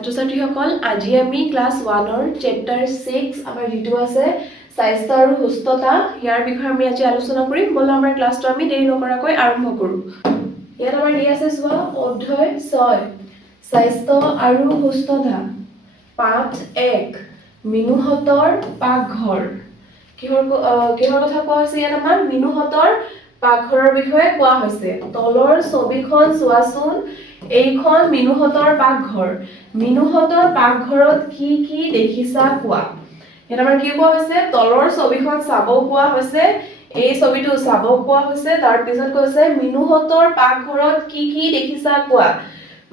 ছাত্ৰ-ছাত্ৰীসকল আজি আমি ক্লাছ 1ৰ চেপ্টাৰ 6 আমাৰ যেটো আছে স্বাস্থ্য আৰু সুস্থতা ইয়াৰ বিষয়ে আমি আজি আলোচনা কৰিম বলা আমাৰ ক্লাছটো আমি দেৰি নকৰাকৈ আৰম্ভ কৰো ইয়াত আমাৰ দি আছে চোৱা অধ্যায় 6 স্বাস্থ্য আৰু সুস্থতা পাঠ 1 মিনুহতৰ পাকঘৰ কিহৰ কথা কোৱা হৈছে ইয়াত আমাৰ মিনুহতৰ পাকঘৰৰ বিষয়ে কোৱা হৈছে তলৰ ছবিখন চোৱাচোন এইখন মিনুহতৰ পাকঘৰ মিনুহতৰ পাকঘৰত কি দেখিছা কোৱা এটা আমাৰ কি কোৱা হৈছে তলৰ ছবিখন চাব কোৱা হৈছে এই ছবিটো চাব কোৱা হৈছে তাৰ পিছত কৈছে মিনুহতৰ পাকঘৰত কি দেখিছা কোৱা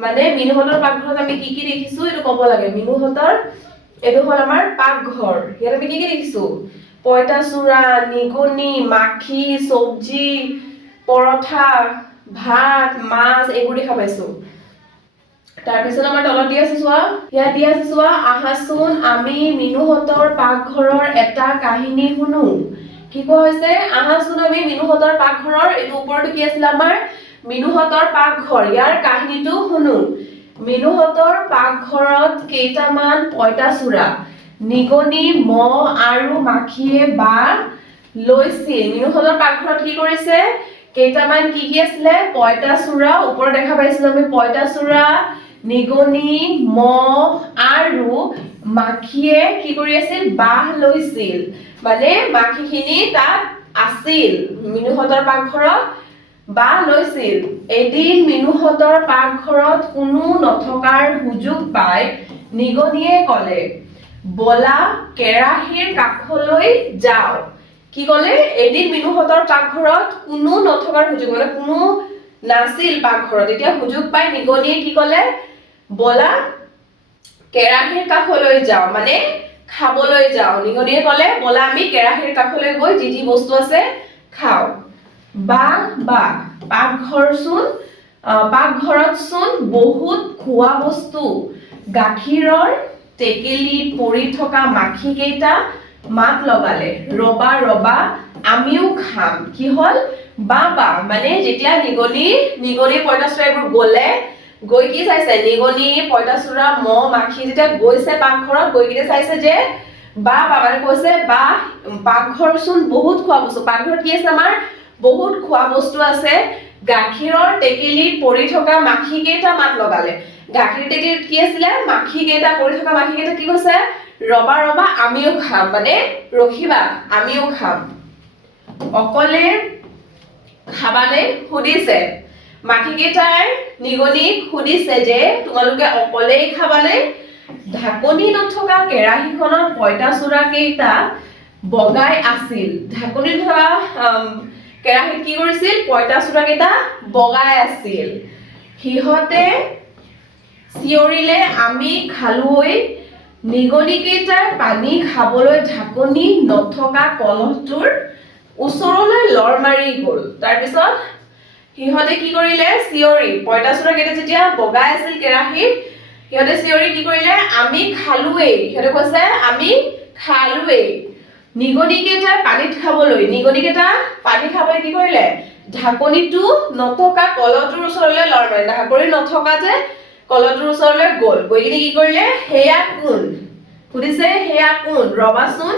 মানে মিনুহতৰ পাকঘৰত আমি কি দেখিছো এটো ক'ব লাগে মিনুহতৰ এটো হল আমাৰ পাকঘৰ ইয়াত আমি কি দেখিছো পয়তাচুৰা নিগনি মাখি সবজি পৰঠা ভাত মাছ এগুৰি দেখা পাইছো তাৰ পিছত আমাৰ তলত দি আছে চোৱা ইয়াত দি আছে চোৱা আহাচোন আমি মিনুহতৰ পাকঘৰৰ এটা কাহিনী শুনো কি কোৱা হৈছে আহাচোন আমি মিনুহতৰ পাকঘৰৰ এটো ওপৰটো কি আছিল আমাৰ মিনুহতৰ পাকঘৰ ইয়াৰ কাহিনীটো শুনো মিনুহতৰ পাকঘৰত কেইটামান পয়তাচুৰা নিগনি মহ আৰু মাখিয়ে বা লৈছিল মিনুহতৰ পাকঘৰত কি কৰিছে কেইটামান কি আছিলে পয়তাচুৰা ওপৰত দেখা পাইছিল আমি পয়তাচুৰা নিগনি মহ আৰু মাখিয়ে কি কৰি আছিল বাহ লৈছিল মানে মাখিখিনি তাত আছিল মিনুহতৰ পাকঘৰত বাহ লৈছিল এদিন মিনুহতৰ পাকঘৰত কোনো নথকাৰ সুযোগ পাই নিগনিয়ে ক'লে বলা কেৰাহীৰ কাষলৈ যাও কি ক'লে এদিন মিনুহতৰ পাকঘৰত কোনো নথকাৰ সুযোগ মানে কোনো নাছিল পাকঘৰত এতিয়া সুযোগ পাই নিগনিয়ে কি ক'লে বলা কেৰাহীৰ কাষলৈ যাও মানে খাবলৈ যাও নিগনিয়ে ক'লে বলা আমি কেৰাহীৰ কাষলৈ গৈ যি বস্তু আছে খাও বা পাকঘৰত চোন বহুত খোৱা বস্তু গাখীৰৰ টেকেলিত পৰি থকা মাখি কেইটা মাত লগালে ৰবা আমিও খাম কি হল বা মানে যেতিয়া নিগনি পয়তাচুৰা এইবোৰ গলে গৈ কি চাইছে নিগনি পয়তাচুৰা মহ মাখি যেতিয়া গৈছে পাকঘৰত গৈ কিনে চাইছে যে বা মানে কৈছে বা পাকঘৰ চোন বহুত খোৱা বস্তু পাকঘৰত কি আছে আমাৰ বহুত খোৱা বস্তু আছে গাখীৰৰ টেকেলিত পৰি থকা মাখি কেইটা মাত লগালে গাখীৰ টেকেলিত কি আছিলে মাখি কেইটা পৰি থকা মাখি কেইটা কি কৈছে ৰবা আমিও খাম মানে ৰখিবা আমিও খাম অকলে খাবানে সুধিছে মাখি কেইটাই নিগনিক সুধিছে যে তোমালোকে অকলেই খাবানে ঢাকনি নথকা কেৰাহীখনত পয়তাচুৰা কেইটা বগাই আছিল ঢাকনি নথকা কেৰাহীত কি কৰিছিল পয়তাচুৰা কেইটা বগাই আছিল হিহতে চিঞৰিলে আমি খালোই নিগনি কেইটাৰ পানী খাবলৈ ঢাকনি নথকা কলহটোৰ ওচৰলৈ লৰ মাৰি গ'ল তাৰ পিছত হিহতে কি কৰিলে চিঞৰি পয়তাচুৰা কেইটা যেতিয়া বগাই আছিল কেৰাহীত হিহতে চিঞৰি কি কৰিলে আমি খালোই হিহতে কৈছে আমি খালোই নিগনি কেইটা পানীত খাবলৈ নিগনি কেইটা পানী খাবলৈ কি কৰিলে ঢাকনিটো নথকা কলহটোৰ ওচৰলৈ লৰ মাৰি ঢাকনি নথকা যে কলহটোৰ ওচৰলৈ গ'ল গৈ কিনে কি কৰিলে হেয়া কোন সুধিছে হেয়া কোন ৰবাচোন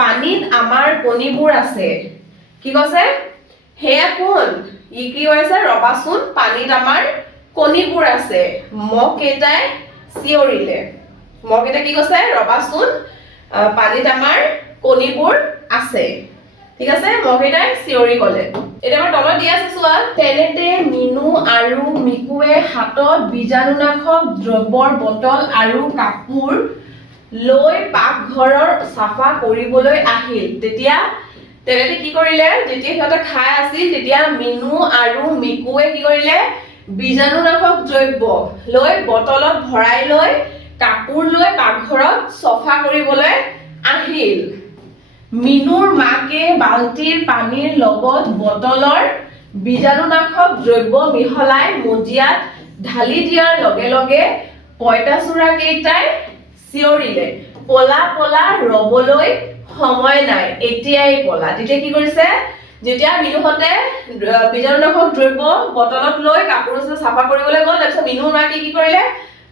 পানীত আমাৰ কণীবোৰ আছে কি কৈছে হেয়া কোন ই কি কৈছে ৰবাচোন পানীত আমাৰ কণীবোৰ আছে মহ কেইটাই চিঞৰিলে মহ কেইটা কি কৈছে ৰবাচোন পানীত আমাৰ কণীবোৰ আছে ঠিক আছে মহ কেইটাই চিঞৰি ক'লে এতিয়া আমাৰ তলত দি আছে চোৱা তেনেতে মিনু আৰু মিকুৱে হাতত বীজাণুনাশক দ্ৰব্যৰ বটল আৰু কাপোৰ লৈ পাকঘৰৰ চাফা কৰিবলৈ আহিল তেতিয়া তেনেতে কি কৰিলে যেতিয়া সিহঁতে খাই আছিল তেতিয়া মিনু আৰু মিকুৱে কি কৰিলে বীজাণুনাশক দ্ৰব্য লৈ বটলত ভৰাই লৈ কাপোৰ লৈ পাকঘৰত চাফা কৰিবলৈ আহিল মিনুৰ মাকে বাল্টিৰ পানীৰ লগত বটলৰ বীজাণুনাশক দ্ৰব্য মিহলাই মজিয়াত ঢালি দিয়াৰ লগে লগে পয়তাচুৰা কেইটাই চিঞৰিলে পলা ৰবলৈ সময় নাই এতিয়াই পলা তেতিয়া কি কৰিছে যেতিয়া মিনুহতে বীজাণুনাশক দ্ৰব্য বটলত লৈ কাপোৰ চাফা কৰিবলৈ গ'ল তাৰপিছত মিনুৰ মাকে কি কৰিলে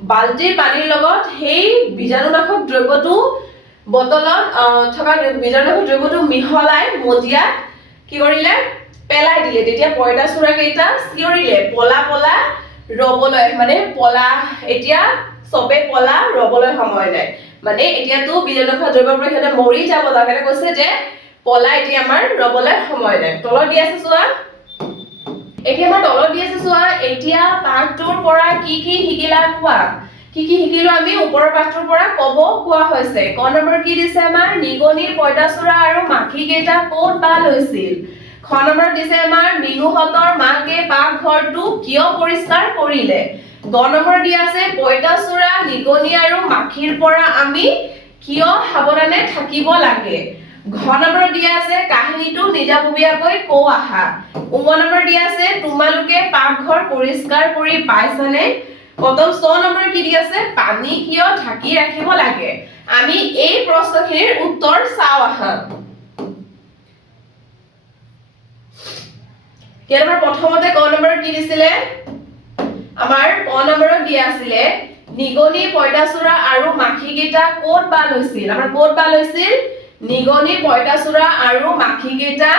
বাল্টিৰ পানীৰ লগত সেই বীজাণুনাশক দ্ৰব্যটো বটলত থকা বীজাণুনাশক দ্ৰব্যটো মিহলাই মজিয়াত কি কৰিলে পেলাই দিলে তেতিয়া পঁইতাচোৰা কেইটা চিঞৰিলে পলা পলা ৰবলৈ মানে পলা এতিয়া সবে পলা ৰবলৈ সময় নাই মানে এতিয়াতো বীজাণুনাশক দ্ৰব্যৰ পৰা সিহঁতে মৰি যাব লাগে কৈছে যে পলা এতিয়া আমাৰ ৰবলৈ সময় নাই তলত দি আছে চোৱা এতিয়া মই তলত দি আছে চোৱা এতিয়া পাঠটোৰ পৰা কি শিকিলা কোৱা কি শিকিলো আমি ওপৰৰ পাঠটোৰ পৰা কব কোৱা হৈছে ক নম্বৰ কি দিছে আমাৰ নিগনি পঁইতাচোৰা আৰু মাখি কেইটা ক'ত বা লৈছিল খ নম্বৰ দিছে আমাৰ মিনুহতৰ মাকে পাকঘৰটো কিয় পৰিষ্কাৰ কৰিলে গ নম্বৰ দিয়া আছে পঁইতাচোৰা নিগনি আৰু মাখিৰ পৰা আমি কিয় সাৱধানে থাকিব লাগে ঘ নম্বৰ দিয়া আছে কাহিনীটো নিজাববীয়াকৈ কও আহা উম নম্বৰ দিয়া আছে তোমালোকে পাকঘৰ পৰিষ্কাৰ কৰি পাইছানে প্ৰথম ছ নম্বৰ কি দিয়া আছে পানী কিয় ঢাকি ৰাখিব লাগে আমি এই প্ৰশ্নখিনিৰ উত্তৰ চাও আহা কেনেবাৰ প্ৰথমতে ক নম্বৰ কি দিছিলে আমাৰ ক নম্বৰত দিয়া আছিলে নিগনি পঁইতাচোৰা আৰু মাখি কেইটা ক'ত বা লৈছিল আমাৰ ক'ত বা লৈছিল নিগনি পঁইতাচোৰা আৰু মাখি কেইটা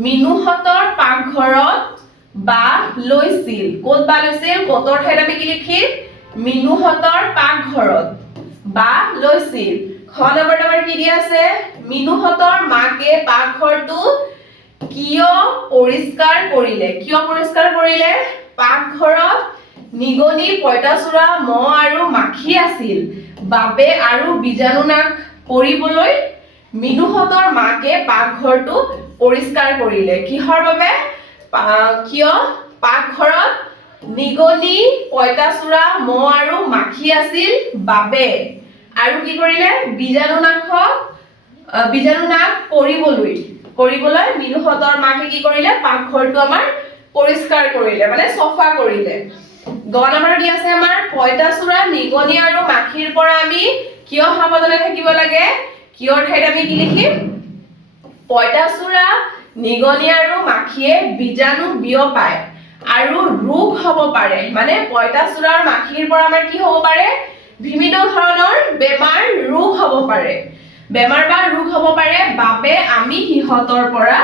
মিনুহতৰ পাকঘৰত বা লৈছিল ক'ত বা লৈছিল ক'তৰ ঠাইত আমি কি লিখিম মিনুহতৰ পাকঘৰত বা লৈছিল খ নম্বৰত আমাৰ কি দিয়া আছে মিনুহতৰ মাকে পাকঘৰটো কিয় পৰিষ্কাৰ কৰিলে পাকঘৰত নিগনি পঁইতাচোৰা মহ আৰু মাখি আছিল বাবে আৰু বীজাণুনাশ কৰিবলৈ মিনুহতৰ মাকে পাকঘৰটো পৰিষ্কাৰ কৰিলে কিহৰ বাবে কিয় পাকঘৰত নিগনি পঁইতাচোৰা মহ আৰু মাখি আছিল বাবে আৰু কি কৰিলে বীজাণুনাশ কৰিবলৈ মিনুহতৰ মাকে কি কৰিলে পাকঘৰটো আমাৰ পৰিষ্কাৰ কৰিলে মানে চফা কৰিলে গ নম্বৰ দি আছে আমাৰ পঁইতাচোৰা নিগনি আৰু মাখিৰ পৰা আমি কিয় সাৱধানে থাকিব লাগে কিয়ৰ ঠাইত আমি কি লিখিম পঁইতাচোৰা নিগনি আৰু মাখিয়ে বীজাণু বিয়পায় আৰু ৰোগ হ'ব পাৰে মানে পঁইতাচোৰাৰ মাখিৰ পৰা আমাৰ কি হ'ব পাৰে বিভিন্ন ধৰণৰ বেমাৰ ৰোগ হ'ব পাৰে বাবে আমি সিহঁতৰ পৰা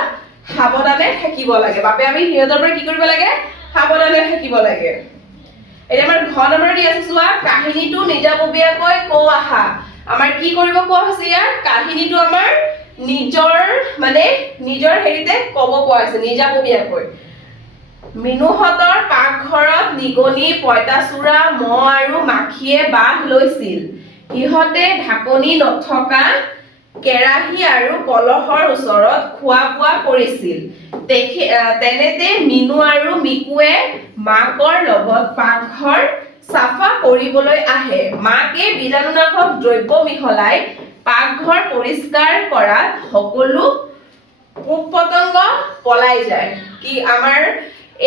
সাৱধানে থাকিব লাগে কি কৰিব লাগে সাৱধানে থাকিব লাগে এতিয়া আমাৰ ঘ নম্বৰ দি আছে চোৱা কাহিনীটো নিজাববীয়াকৈ কও আহা আমাৰ কি কৰিব কোৱা হৈছে ইয়াৰ কাহিনীটো আমাৰ নিজৰ হেৰিতে কব কোৱা হৈছে নিজাববীয়াকৈ মিনুহতৰ পাকঘৰত নিগনি পঁইতাচোৰা মহ আৰু মাখিয়ে বাস লৈছিল ইহঁতে ঢাকনি নথকা কেৰাহী আৰু কলহৰ ওচৰত খোৱা বোৱা কৰিছিল তেনেতে মিনু আৰু মিকুৱে মাকৰ লগত পাকঘৰ চাফা কৰিবলৈ আহে মাকে বীজাণুনাশক দ্ৰব্য মিহলাই পাকঘৰ পৰিষ্কাৰ কৰাত সকলো পোক-পতংগ পলাই যায় কি আমাৰ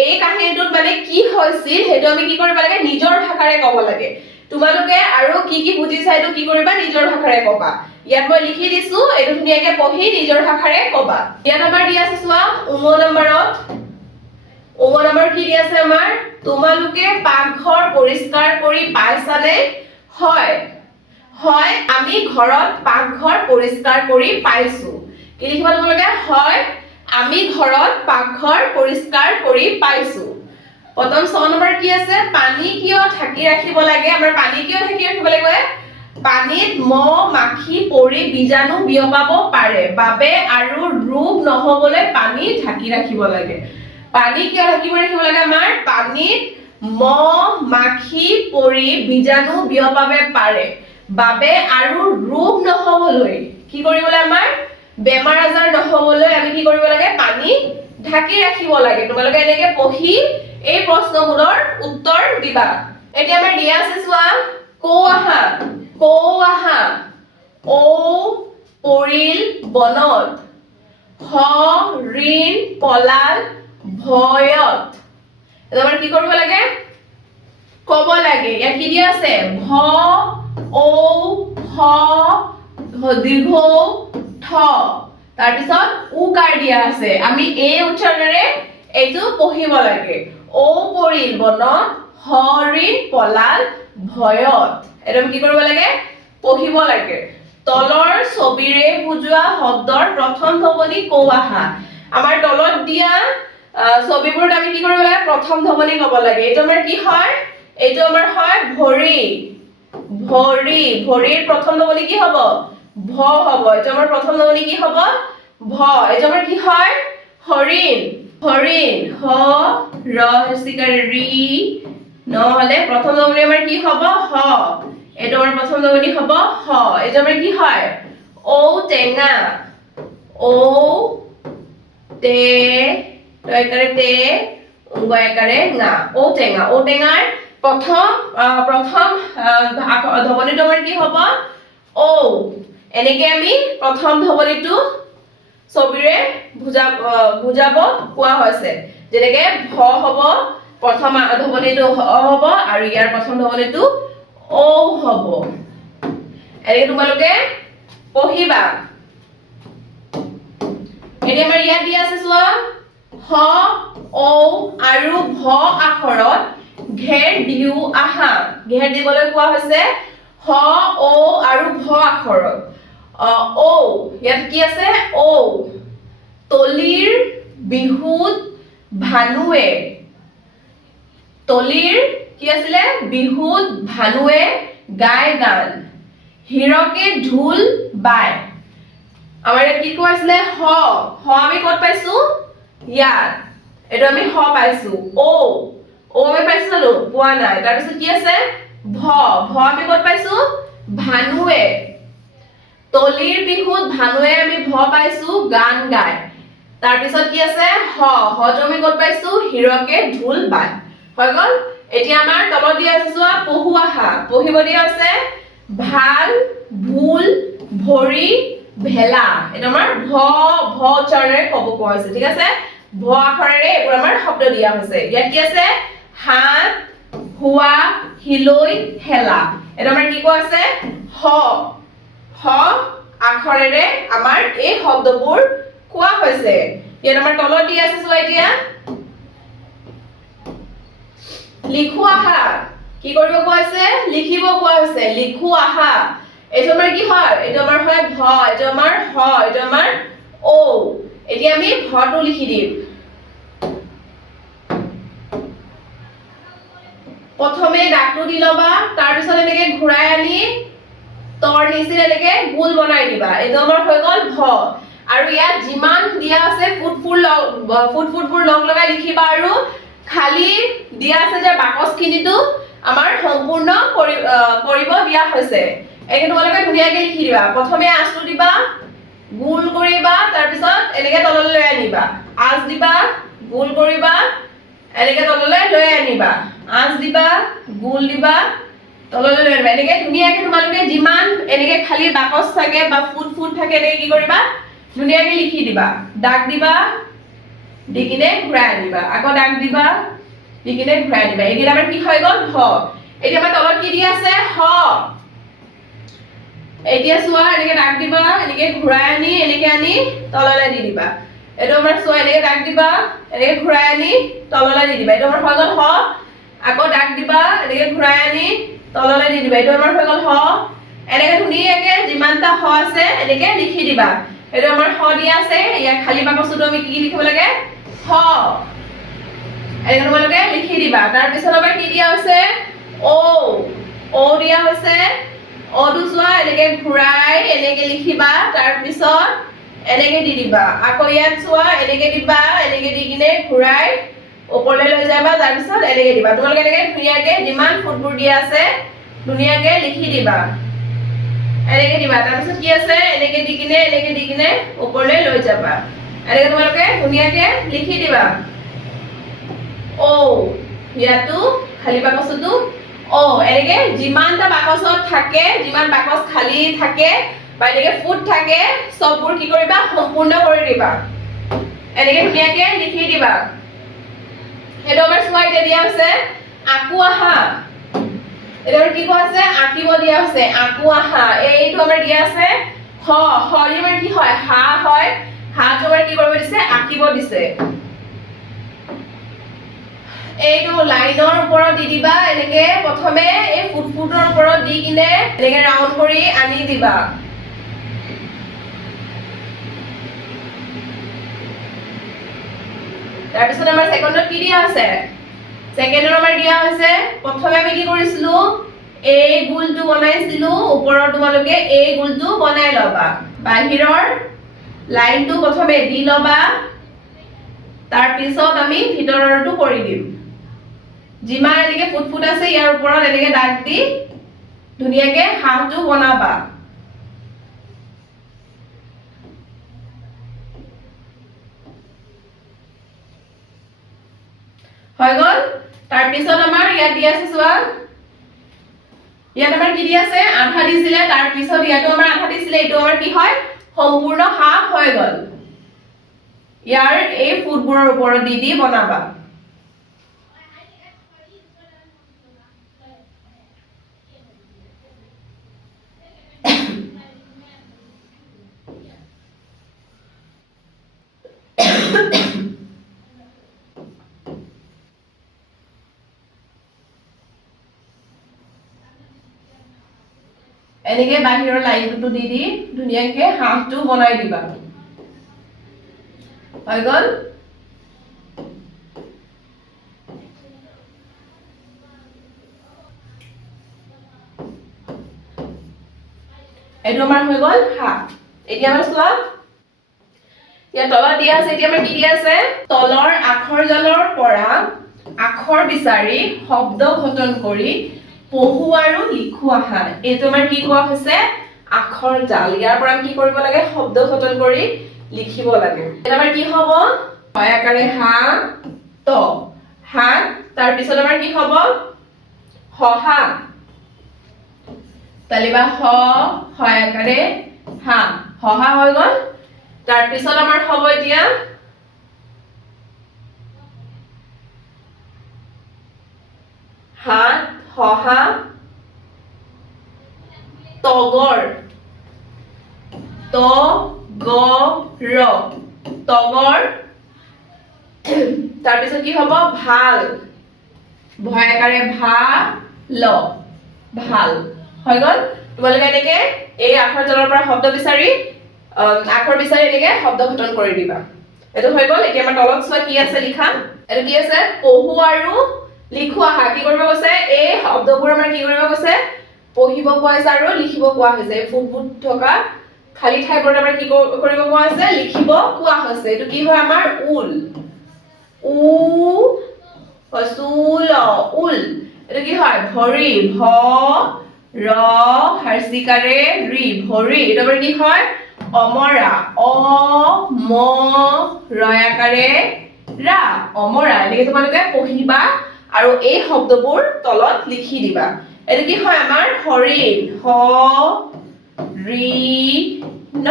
এই কাহিনীটোত মানে কি হৈছিল হেতু আমি কি কৰিব লাগে নিজৰ ভাষাৰে ক'ব লাগে তোমালোকে আৰু কি বুজিছা এটো কি কৰিবা নিজৰ ভাষাৰে ক'বা ইয়াত মই লিখি দিছো এটো ধুনিয়াকে পঢ়ি নিজৰ ভাষাৰে ক'বা ইয়াত আমাৰ দি আছে চোৱা উম নম্বৰ কি দি আছে আমাৰ তোমালোকে পাকঘৰ পৰিষ্কাৰ কৰি পাইছানে হয় আমি ঘৰত পাকঘৰ পৰিষ্কাৰ কৰি পাইছো কি লিখিব তোমালোকে হয় আমি ঘৰত পাকঘৰ পৰিষ্কাৰ কৰি পাইছো প্ৰথম 6 নম্বৰ কি আছে পানী কিয় ঢাকি ৰাখিব লাগে আমাৰ পানী কিয় ঢাকি ৰাখিব লাগে পানীত মহ মাখি পৰি বীজাণু বিয়পাব পাৰে বাবে আৰু ৰোগ নহবলৈ পানী ঢাকি ৰাখিব লাগে পানী কিয় ঢাকি ৰাখিব লাগে আমাৰ পানীত মহ মাখি পৰি বীজাণু বিয়পাব পাৰে বাবে আৰু ৰোগ নহবলৈ কি কৰিবলৈ আমাৰ বেমাৰ আজাৰ নহবলৈ আমি কি কৰিব লাগে পানী ঢাকি ৰাখিব লাগে তোমালোকে এনেকে পঢ়ি এই প্ৰশ্নবোৰৰ উত্তৰ দিবা এতিয়া আমাৰ দিয়া আছে চোৱা কও আহা ও পৰিল বনত হৰিণ পলাল ভয়ত এবাৰ কি কৰিব লাগে ক'ব লাগে ইয়াত কি দিয়া আছে ভ ঔ ভ দীৰ্ঘ ঠ তাৰ পিছত উকাৰ দিয়া আছে আমি এই উচ্চাৰণেৰে এইটো পঢ়িব লাগে ও পৰিল বনত হৰিণ পলাল ভয়ত একদম কি কৰিব লাগে পঢ়িব লাগে তলৰ ছবিৰে বুজোৱা শব্দৰ প্ৰথম ধ্বনি কও আহা আমাৰ তলত দিয়া ছবিবোৰত আমি কি কৰিব লাগে প্ৰথম ধ্বনি ক'ব লাগে এইটো আমাৰ কি হয় এইটো আমাৰ হয় ভৰি ভৰি ভৰিৰ প্ৰথম ধ্বনি কি হ'ব ভ হ'ব এইটো আমাৰ প্ৰথম ধ্বনি কি হ'ব ভ এইটো আমাৰ কি হয় হৰিণ হৰিণ হ ৰ হস্যিকাৰ ৰি নহলে প্ৰথম ধ্বনি আমাৰ কি হ'ব হ এইটো আমাৰ প্ৰথম ধ্বনি হ'ব হ এইটো আমাৰ কি হয় ঔ টেঙা ঔ তে তয়কাৰে তে উঙ্গয়কাৰে না ঔ টেঙাৰ প্ৰথম ধ্বনিটো আমাৰ কি হ'ব ঔ এনেকে আমি প্ৰথম ধ্বনিটো ছবিৰে বুজাব কোৱা হৈছে যেনেকে ভ হ'ব প্ৰথম ধ্বনিটো হ হ'ব আৰু ইয়াৰ প্ৰথম ধ্বনিটো ঔ হ'ব এনেকে তোমালোকে পঢ়িবা এতিয়া আমাৰ ইয়াত দিয়া আছে চোৱা হ ঔ আৰু ভ আখৰত ঘেৰ দিও আহা ঘেৰ দিবলৈ কোৱা হৈছে হ ঔ আৰু ভ আখৰত ঔ ইয়াত কি আছে ঔ তলিৰ বিহুত ভানুৱে তলিৰ কি আছিলে বিহুত ভানুৱে গায় গান হিৰকে ঢোল বায় আমাৰ ইয়াত কি কৈছিলে হ আমি ক'ত পাইছো ইয়াত এটো আমি হ পাইছো ও আমি পাইছো জানো পোৱা নাই তাৰ পিছত কি আছে ভ আমি ক'ত পাইছো ভানুৱে তলিৰ বিহুত ভানুৱে আমি ভ পাইছো গান গায় তাৰ পিছত কি আছে হটো আমি ক'ত পাইছো হিৰকে ঢোল বায় হৈ গল এতিয়া আমাৰ তলত দিয়া আছে চোৱা পহু আহা পঢ়িব দিয়া আছে ভাল ভুল ভৰি ভেলা এটা আমাৰ ভ উচ্চাৰণেৰে ক'ব কোৱা হৈছে ঠিক আছে ভ আখৰেৰে এইবোৰ আমাৰ শব্দ দিয়া হৈছে ইয়াত কি আছে হাত হুৱা হিলৈ হেলা এটা আমাৰ কি কোৱা আছে হ আখৰেৰে আমাৰ এই শব্দবোৰ কোৱা হৈছে ইয়াত আমাৰ তলত দিয়া আছে চোৱা এতিয়া লিখো আহা কি কৰিব কোৱা হৈছে লিখিব কোৱা হৈছে লিখো আহা এইটো আমাৰ কি হয় এইটো আমাৰ হয় ভ এইটো আমাৰ হ এইটো আমাৰ ঔ এতিয়া আমি ভটো লিখি দিম প্ৰথমে দাগটো দি লবা তাৰ পিছত এনেকে ঘূৰাই আনি তৰ নিচিনা এনেকে গোল বনাই দিবা এইটো আমাৰ হৈ গল ভ আৰু ইয়াত যিমান দিয়া আছে ফুটবোৰ লগ লগাই লিখিবা আৰু খালি দিয়া আছে যে বাকচখিনিটো আমাৰ সম্পূৰ্ণ কৰিব দিয়া হৈছে একে তোমালোকে ধুনীয়াকৈ লিখি দিবা প্ৰথমে আঁচটো দিবা গোল কৰিবা তাৰ পিছত এনেকে তললৈ লৈ আনিবা আঁচ দিবা গোল কৰিবা এনেকে তললৈ লৈ আনিবা আঁচ দিবা গোল দিবা তললৈ লৈ আনিবা এনেকে ধুনীয়াকৈ তোমালোকে যিমান এনেকে খালি বাকচ থাকে বা ফুট থাকে এনেকে কি কৰিবা ধুনীয়াকৈ লিখি দিবা দাগ দিবা দি কিনে ঘূৰাই আনিবা আকৌ দাগ দিবা দি কিনে ঘূৰাই আনিবা এইকেইটা আমাৰ কি হৈ গ'ল হ এতিয়া আমাৰ তলত কি দিয়া আছে হ এতিয়া চোৱা এনেকে দাগ দিবা এনেকে ঘূৰাই আনি এনেকে আনি তললৈ দি দিবা এইটো আমাৰ চোৱা এনেকে দাগ দিবা এনেকে ঘূৰাই আনি তললৈ দি দিবা এইটো আমাৰ হৈ গ'ল হ আকৌ দাগ দিবা এনেকে ঘূৰাই আনি তললৈ দি দিবা এইটো আমাৰ হৈ গ'ল হ এনেকে ধুনীয়াকে যিমানটা হ আছে এনেকে লিখি দিবা এইটো আমাৰ হ দিয়া আছে ইয়াত খালি বাকচটো আমি কি লিখিব লাগে হ এনেকে তোমালোকে লিখি দিবা তাৰ পিছত আমাৰ কি দিয়া হৈছে ঔ দিয়া হৈছে অটো চোৱা এনেকে ঘূৰাই এনেকে লিখিবা তাৰ পিছত এনেকে দি দিবা আকৌ ইয়াত চোৱা এনেকে দিবা এনেকে দি কিনে ঘূৰাই ওপৰলৈ লৈ যাবা তাৰ পিছত এনেকে দিবা তোমালোকে এনেকে ধুনীয়াকে যিমান ফুটবোৰ দিয়া আছে ধুনীয়াকে লিখি দিবা এনেকে দিবা তাৰ পিছত কি আছে এনেকে দি কিনে ওপৰলৈ লৈ যাবা এনেকে তোমালোকে ধুনীয়াকে লিখি দিবা ইয়াতো খালি বাকচটো এনেকে যিমানটা বাকচত থাকে যিমান বাকচ খালি থাকে বা এনেকে ফুট থাকে সববোৰ কি কৰিবা সম্পূৰ্ণ কৰি দিবা এনেকে ধুনীয়াকে লিখি দিবা সেইটো আমাৰ চোৱা এতিয়া দিয়া হৈছে আকু আহা এটা কি কোৱা আছে আঁকিব দিয়া আছে আকু আহা এইটো আমাৰ দিয়া আছে হৰি আমাৰ কি হয় হাটো আমাৰ কি কৰিব দিছে আঁকিব দিছে এইটো লাইনৰ ওপৰত দি দিবা এনেকে প্ৰথমে এই ফুটফুটৰ ওপৰত দি কিনে এনেকে ৰাউন্ড কৰি আনি দিবা তাৰপিছত আমাৰ সেকেন্ডত কি দিয়া আছে সেকেন্ডত আমাৰ দিয়া হৈছে প্ৰথমে আমি কি কৰিছিলো এই গোলটো বনাইছিলো ওপৰৰ তোমালোকে এই গোলটো বনাই লবা বাহিৰৰ লাইনটো প্ৰথমে দি লবা তাৰ পিছত আমি ভিতৰৰটো কৰি দিম যিমান এনেকে ফুটফুট আছে ইয়াৰ ওপৰত এনেকে দাগ দি ধুনীয়াকে হাঁহটো বনাবা হৈ গল তাৰ পিছত আমাৰ ইয়াত দি আছে চোৱা ইয়াত আমাৰ কি দি আছে আধা দিছিলে তাৰ পিছত ইয়াতো আমাৰ আধা দিছিলে এটো আমাৰ কি হয় সম্পূৰ্ণ হাফ হৈ গল ইয়াৰ এই ফুটবোৰৰ ওপৰত দি বনাবা এনেকে বাহিৰৰ লাইনটো দি ধুনীয়াকে হাফটো বনাই দিবা হৈ গল এটো আমাৰ হৈ গল হাফ এতিয়া আমাৰ চোৱা ইয়া তলত দিয়া আছে এতিয়া আমাৰ কি দিয়া আছে তলৰ আখৰজালৰ পৰা আখৰ বিচাৰি শব্দ গঠন কৰি পঢ়ু আৰু লিখু আহা এইটো আমাৰ কি কোৱা হৈছে আখৰ জাল ইয়াৰ পৰা আমি কি কৰিব লাগে শব্দ গঠন কৰি লিখিব লাগে এটা আমাৰ কি হ'ব হয় আকাৰে হা ত হাত তাৰ পিছত আমাৰ কি হ'ব হহা তালিবা হ হয় আকাৰে হা হহা হৈ গল তাৰ পিছত আমাৰ হ'ব এতিয়া হাত হহা তগৰ ত গ ৰ তগৰ তাৰ পিছত কি হ'ব ভাল ভয় আকাৰে ভা ল ভাল হৈ গল তোমালোকে এনেকে এই আখৰজালৰ পৰা শব্দ বিচাৰি আখৰ বিচাৰি এনেকে শব্দ গঠন কৰি দিবা এটো হৈ গল এতিয়া আমাৰ তলত চোৱা কি আছে লিখা এটো কি আছে পঢ়ু আৰু লিখু আহা কি কৰিব কৈছে এই শব্দবোৰ আমাৰ কি কৰিব কৈছে পঢ়িব কোৱা হৈছে আৰু লিখিব কোৱা হৈছে ফুটফুট থকা খালি ঠাইবোৰত আমাৰ কি কৰিব কোৱা হৈছে লিখিব কোৱা হৈছে এটো কি হয় আমাৰ উল উ হসুল উল এটো কি হয় ভৰি ভ ৰ হাৰ্ষিকাৰে ৰি ভৰি এটো আমাৰ কি হয় অমৰা অ ম ৰয়াকাৰে ৰা অমৰা এনেকে তোমালোকে পঢ়িবা আৰু এই শব্দবোৰ তলত লিখি দিবা এটো কি হয় আমাৰ হৰিণ হ ৰি ন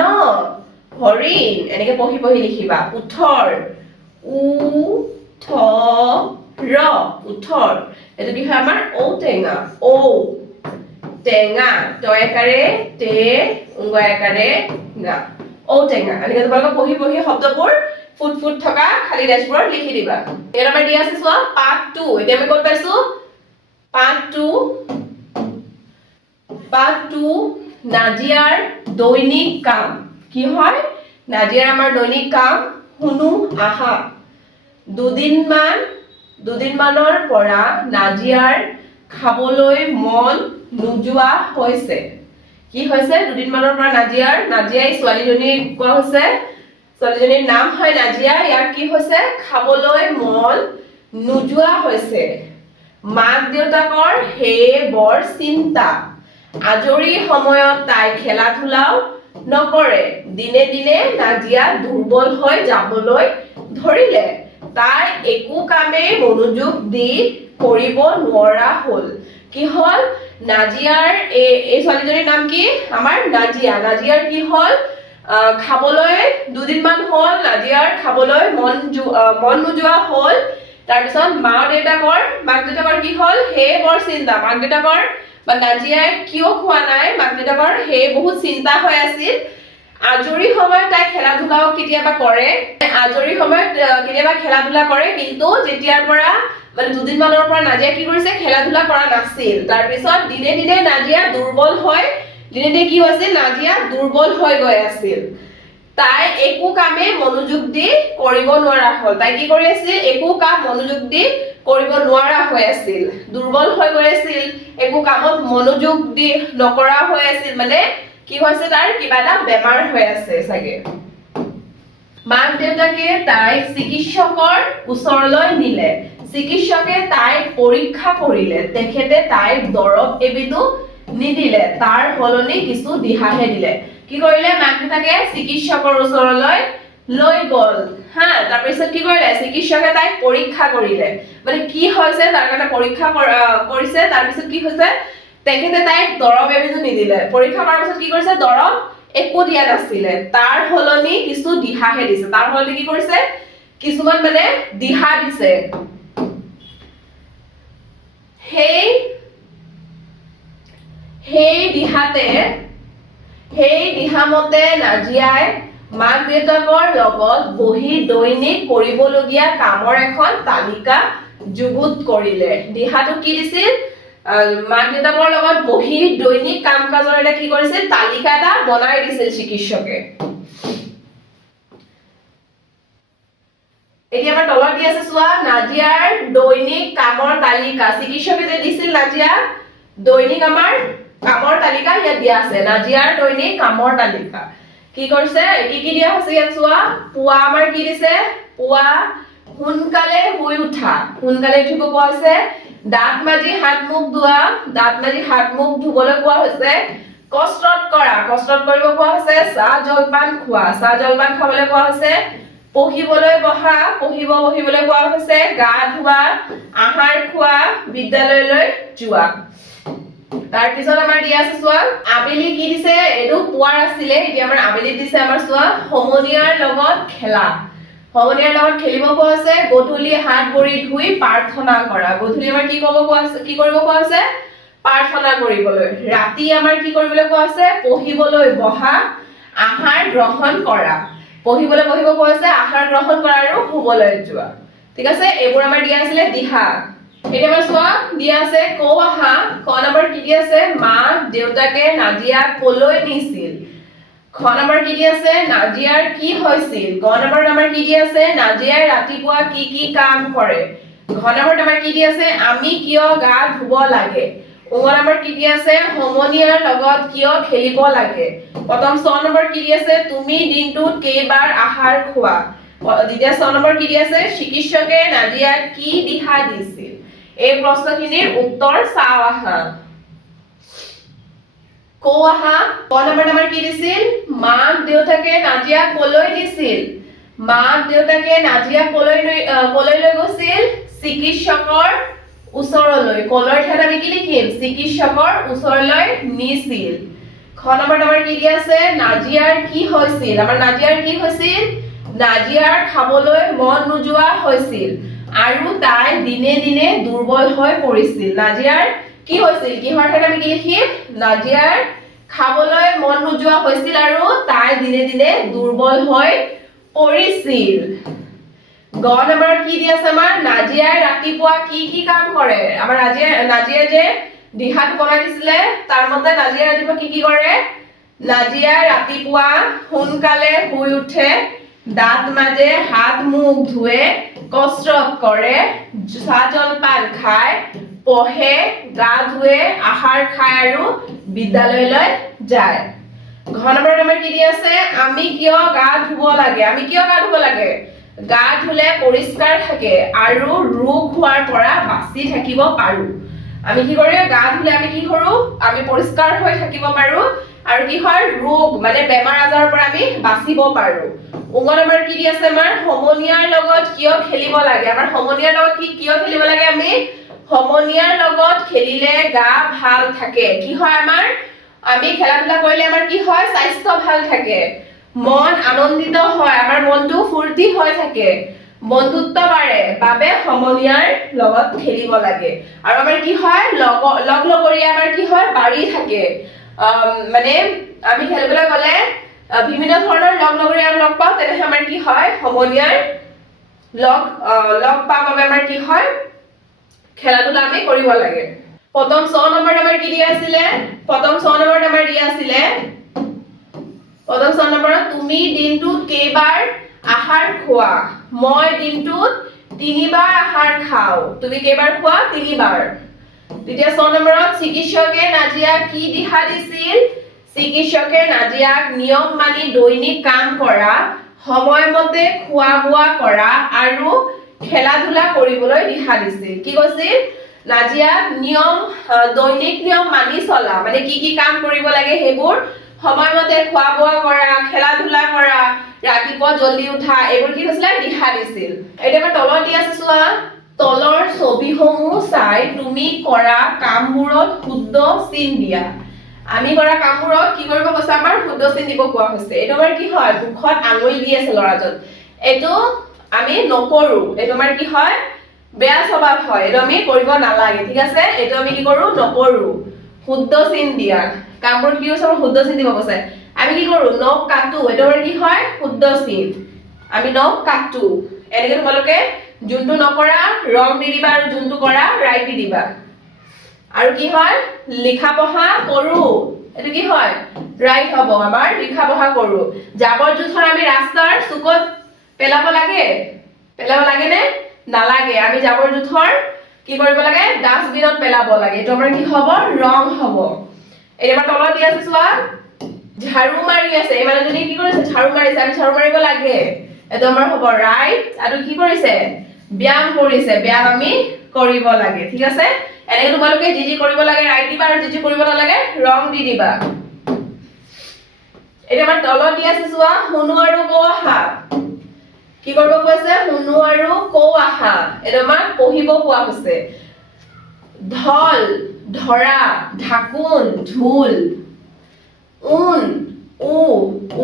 হৰিণ এনেকে পঢ়ি লিখিবা উঠৰ উ ঠ ৰ উঠৰ এটো কি হয় আমাৰ ঔটেঙা ঔ টেঙা তয়কাৰে তে উঙ্গয়াকাৰে গা ঔটেঙা এনেকে তোমালোকে পঢ়ি শব্দবোৰ ফুট থকা খালি ডেশবোৰ্ড লিখি দিবা ইয়াত আমাৰ দিয়া আছে চোৱা পাঠ 2 এতিয়া আমি ক'ত পাইছো পাঠ 2 নাজিয়াৰ দৈনিক কাম কি হয় নাজিয়াৰ আমাৰ দৈনিক কাম শুনো আহা দুদিনমানৰ পৰা নাজিয়াৰ খাবলৈ মন নোযোৱা হৈছে কি হৈছে দুদিনমানৰ পৰা নাজিয়াই ছোৱালীজনী কোৱা হৈছে ছোৱালীজনীৰ নাম হয় নাজিয়া ইয়াৰ কি হৈছে খাবলৈ মন নোযোৱা হৈছে মাক দেউতাকৰ হে বৰ চিন্তা আজৰি সময়ত তাই খেলা ধূলাও নকৰে দিনে দিনে নাজিয়া দুৰ্বল হৈ যাবলৈ ধৰিলে তাই একো কামে মনোযোগ দি কৰিব নোৱাৰা হ'ল কি হ'ল নাজিয়াৰ এই ছোৱালীজনীৰ নাম কি আমাৰ নাজিয়াৰ কি হ'ল খাবলৈ দুদিনমান হ'ল নাজিয়াৰ খাবলৈ মন নোযোৱা হ'ল তাৰ পিছত মাক দেউতাকৰ কি হ'ল হে বৰ চিন্তা মাক দেউতাকৰ বা নাজিয়াই কিয় খোৱা নাই মাক দেউতাকৰ হে বহুত চিন্তা হৈ আছিল আজৰি সময়ত তাই খেলা ধূলাও কেতিয়াবা কৰে আজৰি সময়ত কেতিয়াবা খেলা ধূলা কৰে কিন্তু যেতিয়াৰ পৰা মানে দুদিনমানৰ পৰা নাজিয়া কি কৰিছে খেলা ধূলা কৰা নাছিল তাৰ পিছত দিনে দিনে নাজিয়া দুৰ্বল হয় দিনে দিনে কি হৈছিল নাজিয়া দুৰ্বল হৈ গৈ আছিল তাই একো কামে মনোযোগ দি কৰিব নোৱাৰা হ'ল তাই কি কৰি আছিল একো কাম মনোযোগ দি কৰিব নোৱাৰা হৈ আছিল দুৰ্বল হৈ গৈ আছিল একো কামত মনোযোগ দি নকৰা হৈ আছিল মানে কি হৈছে তাৰ কিবা এটা বেমাৰ হৈ আছে চাগে মাক দেউতাকে তাইক চিকিৎসকৰ ওচৰলৈ নিলে চিকিৎসকে তাইক পৰীক্ষা কৰিলে তেখেতে তাইক দৰৱ এবিধো নিদিলে তাৰ সলনি কিছু দিহাহে দিলে কি কৰিলে মাক দেউতাকে চিকিৎসকৰ ওচৰলৈ লৈ গল হা তাৰ পিছত কি কৰিলে চিকিৎসকে তাইক পৰীক্ষা কৰিলে মানে কি হৈছে তাৰ কাৰণে পৰীক্ষা কৰিছে তাৰ পিছত কি হৈছে তেখেতে তাইক দৰৱ এবিধো নিদিলে পৰীক্ষা কৰাৰ পিছত কি কৰিছে দৰৱ একো দিয়া নাছিলে তাৰ সলনি কিছু দিহাহে দিছে তাৰ সলনি কি কৰিছে কিছুমান মানে দিহা দিছে সেই দিহামতে নাজিয়াই মাক দেউতাকৰ লগত বহি দৈনিক কৰিবলগীয়া কামৰ এখন তালিকা যুগুত কৰিলে দিহাটো কি দিছিল মাক দেউতাকৰ লগত বহি দৈনিক কাম কাজৰ এটা কি কৰিছিল তালিকা এটা বনাই দিছিল চিকিৎসকে এতিয়া আমাৰ তলত দি আছে চোৱা নাজিয়াৰ দৈনিক কামৰ তালিকা চিকিৎসকে যে দিছিল নাজিয়া দৈনিক আমাৰ কামৰ তালিকা ইয়াত দিয়া আছে নাজিয়াৰ দৈনিক কামৰ তালিকা কি কৰিছে কি দিয়া হৈছে ইয়াত চোৱা পুৱা আমাৰ কি দিছে পুৱা সোনকালে শুই উঠা সোনকালে উঠিব কোৱা হৈছে দাঁত মাজি হাত মুখ ধুবলৈ কোৱা হৈছে কষ্টত কৰিব কোৱা হৈছে চাহ জলপান খাবলৈ কোৱা হৈছে পঢ়িবলৈ বহিবলৈ কোৱা হৈছে গা ধোৱা আহাৰ খোৱা বিদ্যালয়লৈ যোৱা তাৰ পিছত আমাৰ দিয়া আছে চোৱা আবেলি কি দিছে এটো পুৱাৰ আছিলে এতিয়া আমাৰ আবেলি দিছে আমাৰ চোৱা সমনীয়াৰ লগত খেলিব কোৱা হৈছে গধূলি হাত ভৰি ধুই প্ৰাৰ্থনা কৰা গধূলি আমাৰ কি কৰিব কোৱা হৈছে প্ৰাৰ্থনা কৰিবলৈ ৰাতি আমাৰ কি কৰিবলৈ কোৱা হৈছে পঢ়িবলৈ বহা আহাৰ গ্ৰহণ কৰা পঢ়িবলৈ বহিব কোৱা হৈছে আহাৰ গ্ৰহণ কৰা আৰু শুবলৈ যোৱা ঠিক আছে এইবোৰ আমাৰ দিয়া আছিল দিহা এতিয়া আমাৰ চোৱা দিয়া আছে কও আহা ক নম্বৰ কি দিয়া আছে মা দেউতাকে নাজিয়াক কলৈ নিছিল খ নম্বৰ কি দিয়া আছে নাজিয়াৰ কি হৈছিল গ নম্বৰ আমাৰ কি দিয়া আছে নাজিয়াৰ ৰাতিপুৱা কি কাম কৰে ঘ নম্বৰ আমাৰ কি দিয়া আছে আমি কিয় গা ধুব লাগে ও নম্বৰ কি দিয়া আছে সমনীয়াৰ লগত কিয় খেলিব লাগে প্ৰথম ছ নম্বৰ কি দিয়া আছে তুমি দিনটোত কেইবাৰ আহাৰ খোৱা দ্বিতীয় ছ নম্বৰ কি দিয়া আছে চিকিৎসকে নাজিয়াক কি দিহা দিছিল এই প্ৰশ্নখিনিৰ উত্তৰ চাও আহা কও আহা ক নম্বৰ আমাৰ কি দিছিল মাক দেউতাকে নাজিয়াক কলৈ দিছিল মাক দেউতাকে নাজিয়াক কলৈ লৈ গৈছিল চিকিৎসকৰ ওচৰলৈ কলৰ ঠাইত আমি কি লিখিম চিকিৎসকৰ ওচৰলৈ নিছিল খ নম্বৰ আমাৰ কি দিয়া আছে নাজিয়াৰ কি হৈছিল আমাৰ নাজিয়াৰ কি হৈছিল নাজিয়াৰ খাবলৈ মন নোযোৱা হৈছিল আৰু তাই দিনে দিনে দুৰ্বল হৈ পৰিছিল নাজিয়াৰ কি হৈছিল কিহৰ ঠাইত আমি কি লিখিম নাজিয়াৰ খাবলৈ মন নোযোৱা হৈছিল আৰু তাই দিনে দিনে দুৰ্বল হৈ পৰিছিল গ নম্বৰত কি দি আছে আমাৰ নাজিয়াই ৰাতিপুৱা কি কাম কৰে আমাৰ নাজিয়াই যে দিহাটো বনাই দিছিলে তাৰ মতে নাজিয়াই ৰাতিপুৱা কি কৰে নাজিয়াই ৰাতিপুৱা সোনকালে শুই উঠে দাঁত মাজে হাত মুখ ধুৱে কসৰত কৰে চাহ জলপান খায় পঢ়ে গা ধুৱে আহাৰ খায় আৰু বিদ্যালয়লৈ যায় ঘ নম্বৰত আমাৰ কি দি আছে আমি কিয় গা ধুব লাগে গা ধুলে পৰিষ্কাৰ থাকে আৰু ৰোগ হোৱাৰ পৰা বাচি থাকিব পাৰো আমি কি কৰো গা ধুলে আমি কি কৰো আমি পৰিষ্কাৰ হৈ থাকিব পাৰো আৰু কি হয় ৰোগ মানে বেমাৰ আজাৰৰ পৰা আমি বাচিব পাৰো উঙ নম্বৰ কি দি আছে আমাৰ সমনীয়াৰ লগত কিয় খেলিব লাগে আমাৰ সমনীয়াৰ লগত কিয় খেলিব লাগে আমি সমনীয়াৰ লগত খেলিলে গা ভাল থাকে কি হয় আমাৰ আমি খেলা ধূলা কৰিলে আমাৰ কি হয় স্বাস্থ্য ভাল থাকে মন আনন্দিত হয় আমাৰ মনটো ফুৰ্তি হৈ থাকে বন্ধুত্ব বাঢ়ে বাবে সমনীয়াৰ লগত খেলিব লাগে আৰু আমাৰ কি হয় লগৰীয়া আমাৰ কি হয় বাঢ়ি থাকে মানে আমি খেলিবলৈ গলে বিভিন্ন ধৰণৰ লগৰীয়া লগ পাওঁ তেনেহে আমাৰ কি হয় সমনীয়াৰ লগ পোৱাৰ বাবে আমাৰ কি হয় খেলা-ধূলা আমি কৰিব লাগে প্ৰথম 6 নম্বৰ আমাৰ কি দিয়া আছিলে প্ৰথম 6 নম্বৰত আমাৰ দিয়া আছিলে প্ৰথম 6 নম্বৰত তুমি দিনটোত কেইবাৰ আহাৰ খোৱা মই দিনটোত 3 বাৰ আহাৰ খাও তুমি কেইবাৰ খোৱা 3 বাৰ দ্বিতীয় 6 নম্বৰত চিকিৎসকে নাজিয়াক কি দিহা দিছিল চিকিৎসকে নাজিয়াক নিয়ম মানি দৈনিক কাম কৰা সময়মতে খোৱা বোৱা কৰা আৰু খেলা-ধূলা কৰিবলৈ দিহা দিছিল কি কৈছিল নাজিয়াক নিয়ম দৈনিক নিয়ম মানি চলা মানে কি কাম কৰিব লাগে হেবোৰ সময়মতে খোৱা বোৱা কৰা খেলা-ধূলা কৰা ৰাতিপুৱা জলদি উঠা এইবোৰ কি হৈছিল দিহা দিছিল এতিয়া তলত দি আছে চোৱা তলৰ ছবিসমূহ চাই তুমি কৰা কামবোৰত শুদ্ধ চিন দিয়া আমি কৰা কামবোৰত কি কৰিব কৈছে আমাৰ শুদ্ধ চিন দিব কোৱা হৈছে এইটো আমাৰ কি হয় মুখত আঙুলি দি আছে লৰাজন এইটো আমি নকৰো এইটো আমাৰ কি হয় বেয়া স্বভাৱ হয় এইটো আমি কৰিব নালাগে ঠিক আছে এইটো আমি কি কৰো নকৰো শুদ্ধ চিন দিয়া কামবোৰ কি হৈছে শুদ্ধ চিন দিব কৈছে আমি কি কৰো নখ কাটো এইটো আমাৰ কি হয় শুদ্ধ চিন আমি নখ কাটো এনেকে তোমালোকে যোনটো নকৰা ৰং দি দিবা আৰু যোনটো কৰা ৰাইট দি দিবা আৰু কি হয় লিখা পঢ়া কৰো এটো কি হয় ৰাইট হ'ব আমাৰ লিখা পঢ়া কৰো জাবৰ জোথৰ আমি ৰাস্তাৰ চুকত পেলাব লাগে নে নালাগে আমি জাবৰ জোথৰ কি কৰিব লাগে ডাস্টবিনত পেলাব লাগে এটো আমাৰ কি হ'ব ৰং হ'ব এবাৰ তলত দি আছে চোৱা ঝাড়ু মাৰি আছে এই মানুহজনী কি কৰিছে ঝাড়ু মাৰিছে আমি ঝাড়ু মাৰিব লাগে এটো আমাৰ হ'ব ৰাইট আৰু কি কৰিছে ব্যায়াম কৰিছে ব্যায়াম আমি কৰিব লাগে ঠিক আছে এনেকে তোমালোকে যি কৰিব লাগে ৰাইট দিবা আৰু যি কৰিব নালাগে ৰং দি দিবা এটা আমাৰ তলত দি আছে চোৱা শুনো আৰু কও আহা কি কৰিব কৈছে শুনো আৰু কও আহা এটা আমাৰ পঢ়িব কোৱা হৈছে ঢল ধৰা ঢাকুন ঢোল উন উ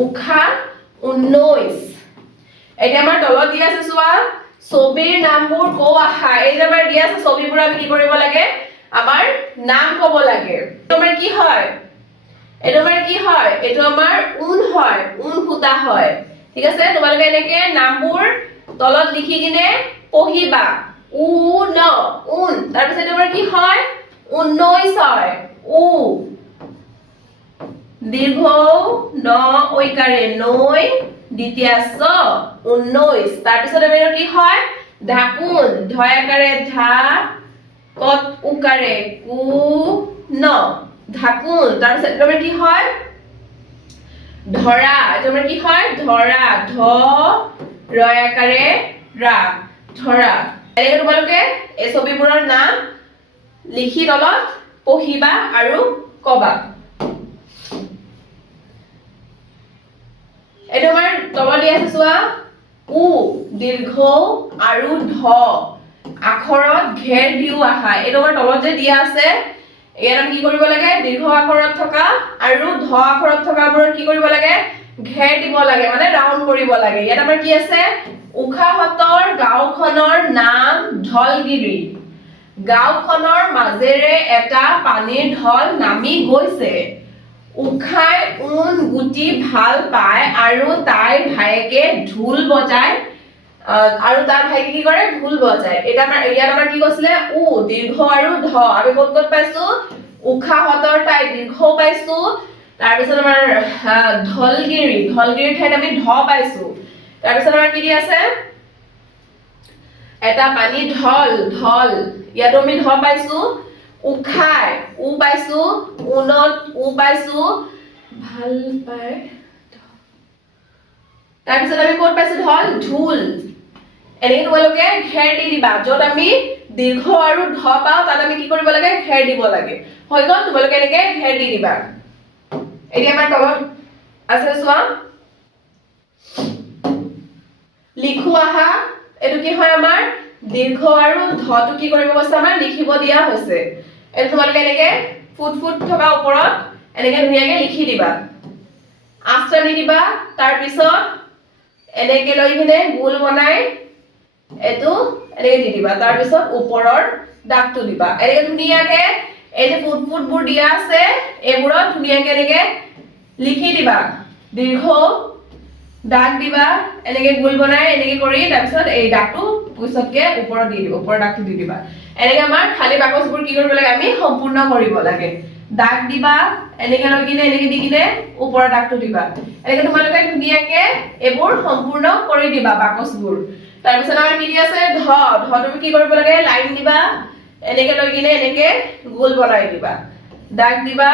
উখা 19 এটা আমাৰ তলত দি আছে চোৱা ছবিৰ নামবোৰ কও আহা এই যে আমাৰ দিয়া আছে ছবিবোৰ আমি কি কৰিব লাগে আমাৰ নাম ক'ব লাগে এটো আমাৰ কি হয় এটো আমাৰ উন হয় উন ফুটা হয় ঠিক আছে তোমালোকে এনেকে নামবোৰ তলত লিখি কিনে পঢ়িবা উ ন উন তাৰ পিছত এটো আমাৰ কি হয় 19 হয় উ দীৰ্ঘ ন ঐকাৰে নৈ দ্বিতীয় ছ 19 তাৰ পিছত আমাৰ কি হয় ঢাকুন ঢয়াকাৰে ধা কত উকাৰে কু ন ঢাকুন তাৰ পিছত আমাৰ কি হয় ধৰা এটো আমাৰ কি হয় ধৰা ধ ৰয়াকাৰে ৰা ধৰা এনেকে তোমালোকে এই ছবিবোৰৰ নাম লিখি তলত পঢ়িবা আৰু কবা এটো আমাৰ তলত দি আছে চোৱা উ দীৰ্ঘ আৰু ধ আখৰত ঘেৰ দিও আহা এটো আমাৰ তলত যে দিয়া আছে ইয়াত আমি কি কৰিব লাগে দীৰ্ঘ আখৰত থকা আৰু ধ আখৰত থকাবোৰ কি কৰিব লাগে ঘেৰ দিব লাগে মানে ৰাউন্ড কৰিব লাগে ইয়াত আমাৰ কি আছে উখাহতৰ গাওখনৰ নাম ঢলগিৰি গাওখনৰ মাজেৰে এটা পানীৰ ঢল নামি গৈছে উখাই উন গুটি ভাল পায় আৰু তাইৰ ভাইকে ঢোল বজায় আৰু তাৰ ভাইকে কি কৰে ঢোল বজায় এটা আমাৰ ইয়াত আমাৰ কি কৈছিলে উ দীৰ্ঘ আৰু ধ আমি কত পাইছো উখাহতৰ তাই দীৰ্ঘ পাইছো তাৰ পিছত আমাৰ ঢলগিৰি ঠাইত আমি ধ পাইছো তাৰ পিছত আমাৰ কি দি আছে এটা পানী ঢল ইয়াতো আমি ধ পাইছো উখাই উ পাইছো উনত উ পাইছো ভাল পায় তাৰ পিছত আমি ক'ত পাইছো ঢল ঢোল এনেকে তোমালোকে ঘেৰ দি দিবা যত আমি দীৰ্ঘ আৰু ধ পাও তাত আমি কি কৰিব লাগে ঘেৰ দিব লাগে হৈ গল তোমালোকে এনেকে ঘেৰ দি দিবা এতিয়া আমাৰ তলত আছে চোৱা লিখু আহা এটো কি হয় আমাৰ দীৰ্ঘ আৰু ধটো কি কৰিব কৈছে আমাৰ লিখিব দিয়া হৈছে এটো তোমালোকে এনেকে ফুট থকা ওপৰত এনেকে ধুনিয়াকে লিখি দিবা আশ্ৰনি দিবা তাৰ পিছত এনেকে লৈ কিনে গোল বনাই এটো এনেকে দি দিবা তাৰ পিছত ওপৰৰ দাগটো দিবা এনেকে ধুনিয়াকে এই যে ফুটবোৰ দিয়া আছে এবোৰত ধুনিয়াকে এনেকে লিখি দিবা দীৰ্ঘ দাগ দিবা এনেকে গোল বনাই এনেকে কৰি তাৰ পিছত এই দাগটো পিছতকে ওপৰত দি দিবা ওপৰৰ দাগটো দি দিবা এনেকে আমাৰ খালী বাকচবোৰ কি কৰিব লাগে আমি সম্পূৰ্ণ কৰিব লাগে দাগ দিবা এনেকে লৈ কিনে এনেকে দি কিনে ওপৰৰ দাগটো দিবা এনেকে তোমালোকে ধুনীয়াকে এইবোৰ সম্পূৰ্ণ কৰি দিবা বাকচবোৰ তাৰপিছত আমাৰ কি আছে ধটো কি কৰিব লাগে লাইন দিবা এনেকে লৈ কিনে এনেকে গোল বনাই দিবা দাগ দিবা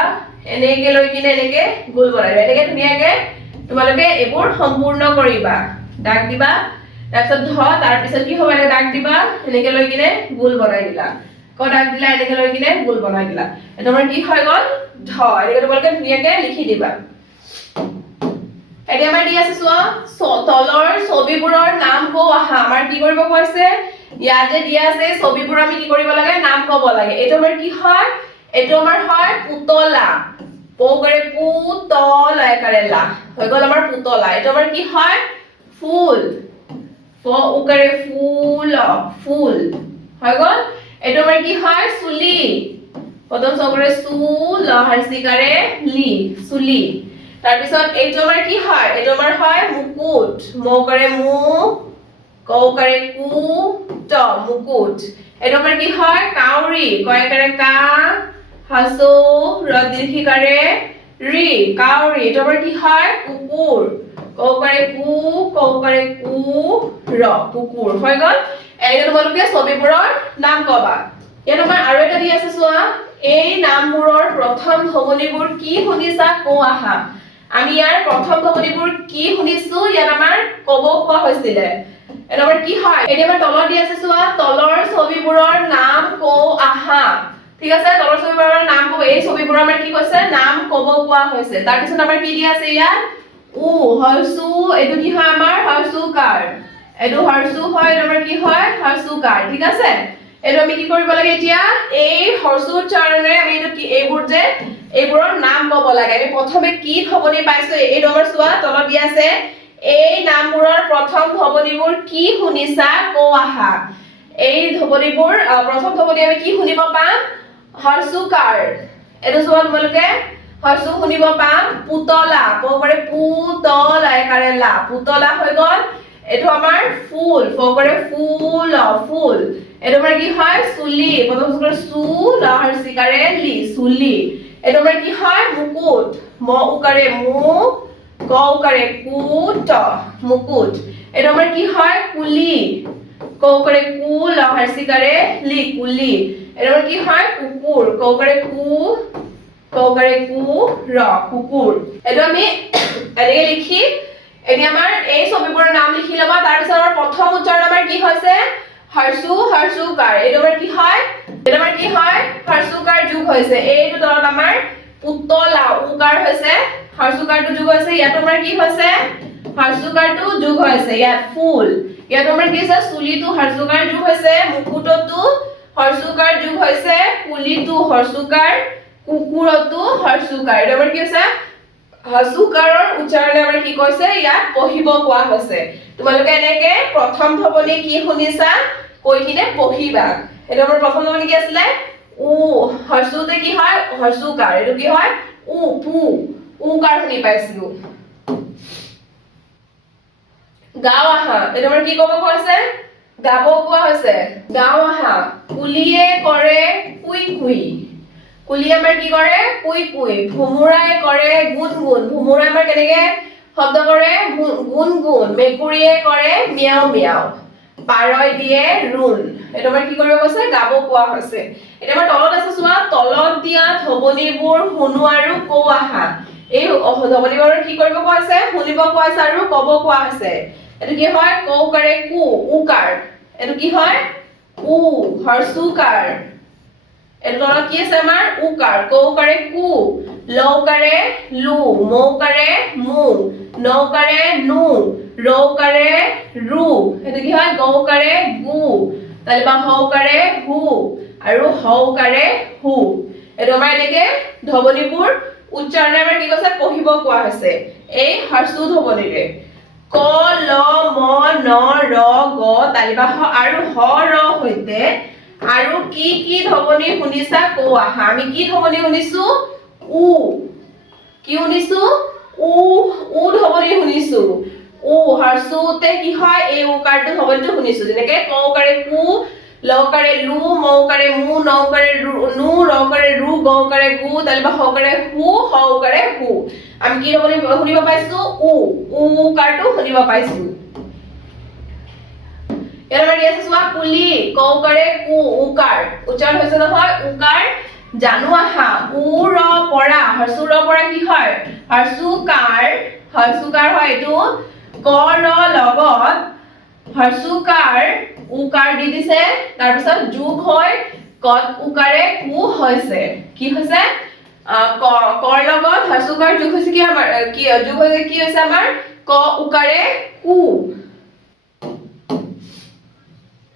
এনেকে লৈ কিনে এনেকে গোল বনাই দিবা এনেকে ধুনীয়াকে তোমালোকে এইবোৰ সম্পূৰ্ণ কৰিবা দাগ দিবা তাৰপিছত তাৰপিছত কি হ'ব এনেকে দাগ দিবা এনেকে লৈ কিনে গোল বনাই দিলা দাগ দিলা এনেকে লৈ কিনে গোল বনাই দিলা এটা আমাৰ কি হৈ গ'ল এনেকে তোমালোকে ধুনীয়াকে লিখি দিবা এতিয়া আমাৰ দি আছে চোৱা তলৰ ছবিবোৰৰ নাম কও আহা আমাৰ কি কৰিব কৈছে ইয়াত যে দিয়া আছে ছবিবোৰ আমি কি কৰিব লাগে নাম ক'ব লাগে এইটো আমাৰ কি হয় এইটো আমাৰ হয় পুতলা পৌকৰে পুতল একাৰে লা হৈ গ'ল আমাৰ পুতলা এইটো আমাৰ কি হয় ফুল উকাৰে ফুল ফুল হৈ গ'ল এইটো আমাৰ কি হয় চুলি প্ৰথম চকৰে চুল হৰসিকাৰে লি চুলি তাৰপিছত এইটো আমাৰ কি হয় এইটো আমাৰ হয় মুকুট মৌকৰে মু কৌকৰে কু ট মুকুট এইটো আমাৰ কি হয় কাউৰী কয়কৰে কা হাসো ৰদীৰ্ঘিকাৰে ৰি কাউৰী এইটো আমাৰ কি হয় কুকুৰ কৌকৰে কু ৰ কুকুৰ হৈ গ'ল এনেকে তোমালোকে ছবিবোৰৰ নাম ক'বা ইয়াত আমাৰ আৰু এটা দি আছে চোৱা এই নামবোৰৰ প্ৰথম ধ্বনিবোৰ কি শুনিছা কও আহা আমি ইয়াৰ প্ৰথম ধ্বনিবোৰ কি শুনিছো ইয়াত আমাৰ ক'ব কোৱা হৈছিলে এটা আমাৰ কি হয় এতিয়া আমাৰ তলত দি আছে চোৱা তলৰ ছবিবোৰৰ নাম কও আহা ঠিক আছে তলৰ ছবিবোৰৰ নাম ক'ব এই ছবিবোৰৰ আমাৰ কি কৈছে নাম ক'ব কোৱা হৈছে তাৰ পিছত আমাৰ কি দি আছে ইয়াত হৰসু এটো কি হয় আমাৰ হৰসুকাৰ এটো হৰসু হয় আমাৰ কি হয় হৰসুকাৰ ঠিক আছে এটো আমি কি কৰিব লাগে এতিয়া এই হৰসু উচ্চাৰণে আমি এটো কি এইবোৰৰ নাম ক'ব লাগে আমি প্ৰথমে কি ধ্বনি পাইছো এই নম্বৰ চোৱা তলত দি আছে এই নামবোৰৰ প্ৰথম ধ্বনিবোৰ কি শুনিছা কও আহা এই ধ্বনিবোৰ প্ৰথম ধ্বনি আমি কি শুনিব পাম হৰসুকাৰ এটো চোৱা তোমালোকে হৰসু শুনিব পাম পুতলা পকৰে পুতল একাৰে লা পুতলা হৈ গ'ল এটো আমাৰ ফুল পকৰে ফুল ফুল এটো আমাৰ কি হয় চুলি প্ৰথম চকৰে চু হৰসিকাৰে লি চুলি এটো আমাৰ কি হয় মুকুট ম উকাৰে মু ক উকাৰে কু ট মুকুট এটো আমাৰ কি হয় কুলি ক উকাৰে কু হৰসিকাৰে লি কুলি এটো আমাৰ কি হয় কুকুৰ ক উকাৰে কু ৰ কুকুৰ এটো আমি এনেকে লিখি এতিয়া আমাৰ এই ছবিবোৰৰ নাম লিখি লবা তাৰ পিছত আমাৰ প্ৰথম উচ্চাৰণ আমাৰ কি হৈছে হৰসুকাৰ এইটো আমাৰ কি হয় হৰসুকাৰ যোগ হৈছে এইটো তলত আমাৰ পুতলা উকাৰ হৈছে হৰসুকাৰটো যোগ হৈছে ইয়াত আমাৰ কি হৈছে হৰসুকাৰটো যোগ হৈছে ইয়াত ফুল ইয়াত আমাৰ কি আছে চুলিটো হৰসুকাৰ যোগ হৈছে মুকুটটো হৰসুকাৰ যোগ হৈছে কুলিটো হৰসুকাৰ কুকুৰটো হৰসুকাৰ এটা আমাৰ কি আছে হৰসুকাৰৰ উচ্চাৰণে আমাৰ কি কৈছে ইয়াত পঢ়িব কোৱা হৈছে তোমালোকে এনেকে প্ৰথম ধ্বনি কি শুনিছা কৈ কিনে পঢ়িবা এটা আমাৰ প্ৰথম ধ্বনি কি আছিল হৰসুতে কি হয় হৰসুকাৰ এটো কি হয় উকাৰ শুনি পাইছিলো গাও আহা এটা আমাৰ কি ক'ব কৈছে গাব কোৱা হৈছে গাও আহা কুলিয়ে কৰে কুই কুই কুলি আমাৰ কি কৰে কুই কুই ভুমুৰাই কৰে গুণ গুণ ভুমুৰাই আমাৰ কেনেকে শব্দ কৰে গুণ গুণ মেকুৰীয়ে কৰে মিয়াও মিয়াও পাৰই দিয়ে ৰুণ এটা আমাৰ কি কৰিব কৈছে গাব কোৱা হৈছে এটা আমাৰ তলত আছে চোৱা তলত দিয়া ধ্বনিবোৰ শুনো আৰু কও আহা এই ধ্বনিবোৰ কি কৰিব কোৱা হৈছে শুনিব কোৱা হৈছে আৰু ক'ব কোৱা হৈছে এটো কি হয় কও কৰে কু উকাৰ এটো কি হয় হৰসুকাৰ এটো তলত কি আছে আমাৰ উকাৰ কৌকাৰে কু লৌকাৰে লু মৌকাৰে মু নৌকাৰে নু ৰৌকাৰে ৰু এটো কি হয় গৌকাৰে গু তালিবা হৌকাৰে হু আৰু হৌকাৰে হু এটো আমাৰ এনেকে ধ্বনিবোৰ উচ্চাৰণে আমাৰ কি কৈছে পঢ়িব কোৱা হৈছে এই হৰসু ধ্বনিৰে ক ল ম ন ৰ গ তালিবা হ আৰু হ ৰ হৈতে আৰু কি কি ধ্বনি শুনিছা কও আহা আমি কি ধ্বনি শুনিছো কি শুনিছো ধ্বনি শুনিছো হৰসুতে কি হয় এই উকাৰটো ধ্বনিটো শুনিছো যেনেকে ক উকাৰে কু লকাৰে লু মৌকাৰে মু নৌকাৰে নু ৰকাৰে ৰু গকাৰে গু তালিবা হকাৰে হু হকাৰে হু আমি কি শুনিব পাইছো উ কাৰটো শুনিব পাইছো ইয়াৰ মানে আছে চোৱা কুলি কৌকাৰে কু উকাৰ উচ্চাৰণ হৈছে নহয় উকাৰ জানো আহা উ ৰ পৰা হৰসু ৰ পৰা কি হয় হৰসুকাৰ হয় এইটো ক ৰ লগত হৰসুকাৰ উকাৰ দি দিছে তাৰ পিছত যোগ হয় কত উকাৰে কু হৈছে কি হৈছে কৰ লগত হৰসুকাৰ যোগ হৈছে কি আমাৰ কি যোগ হৈছে কি হৈছে আমাৰ ক উকাৰে কু